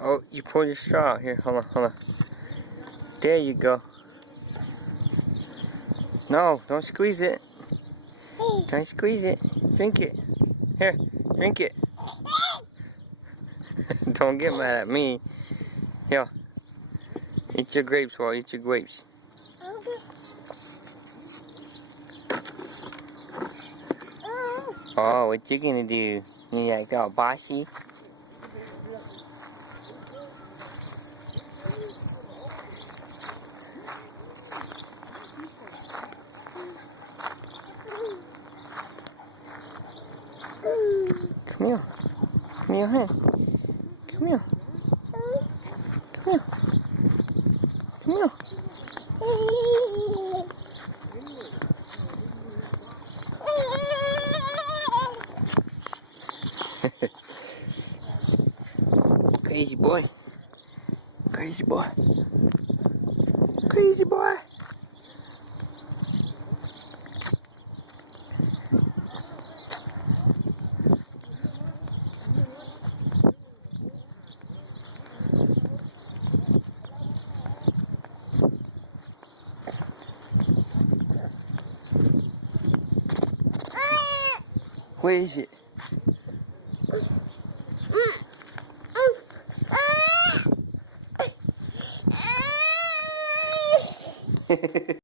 Oh, you pulled your straw out. Here, hold on. There you go. No, don't squeeze it. Don't squeeze it. Drink it. Here, drink it. Don't get mad at me. Here. Eat your grapes, Walt. Eat your grapes. Oh, what you gonna do? You act all bossy? Come here. Come here, honey. Come here. Come here. Come here. Crazy boy. Crazy boy. Crazy boy. Where is it?